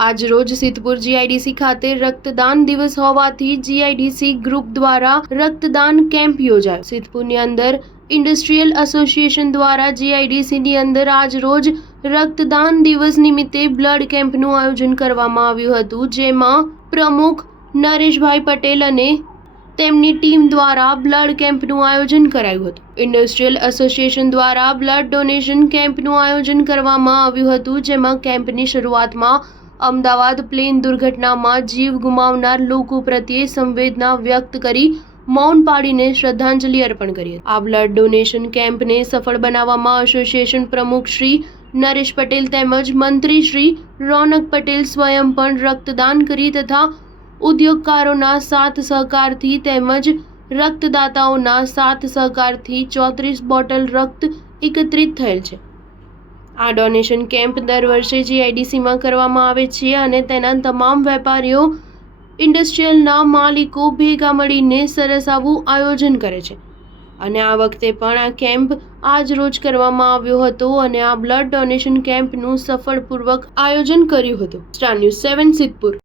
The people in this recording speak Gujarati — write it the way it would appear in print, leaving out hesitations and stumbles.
આજ રોજ સિદ્ધપુર જીઆઈડીસી ખાતે રક્તદાન દિવસ હોવાથી જીઆઈડીસી ગ્રુપ દ્વારા રક્તદાન કેમ્પ યોજાયો। સિદ્ધપુરની અંદર ઇન્ડસ્ટ્રીયલ એસોસિએશન દ્વારા જીઆઈડીસીની અંદર આજ રોજ રક્તદાન દિવસ નિમિત્તે બ્લડ કેમ્પનું આયોજન કરવામાં આવ્યું હતું, જેમાં પ્રમુખ નરેશભાઈ પટેલ અને તેમની ટીમ દ્વારા બ્લડ કેમ્પનું આયોજન કરાયું હતું। ઇન્ડસ્ટ્રીયલ એસોસિએશન દ્વારા બ્લડ ડોનેશન કેમ્પનું આયોજન કરવામાં આવ્યું હતું, જેમાં કેમ્પની શરૂઆતમાં અમદાવાદ પ્લેન દુર્ઘટનામાં જીવ ગુમાવનાર લોકો પ્રત્યે સંવેદના વ્યક્ત કરી મૌન પાડીને શ્રદ્ધાંજલિ અર્પણ કરી હતી। આ બ્લડ ડોનેશન કેમ્પને સફળ બનાવવામાં એસોસિએશન પ્રમુખ શ્રી નરેશ પટેલ તેમજ મંત્રી શ્રી રોનક પટેલ સ્વયં પણ રક્તદાન કરી તથા ઉદ્યોગકારોના સાથ સહકારથી તેમજ રક્તદાતાઓના સાથ સહકારથી 34 બોટલ રક્ત એકત્રિત થયેલ છે। આ ડોનેશન કેમ્પ દર વર્ષે જીઆઈડીસીમાં કરવામાં આવે છે અને તેના તમામ વેપારીઓ, ઇન્ડસ્ટ્રીયલના માલિકો ભેગા મળીને સરસ આવું આયોજન કરે છે અને આ વખતે પણ આ કેમ્પ આજ રોજ કરવામાં આવ્યો હતો અને આ બ્લડ ડોનેશન કેમ્પનું સફળપૂર્વક આયોજન કર્યું હતું। Star news 7 Siddhpur.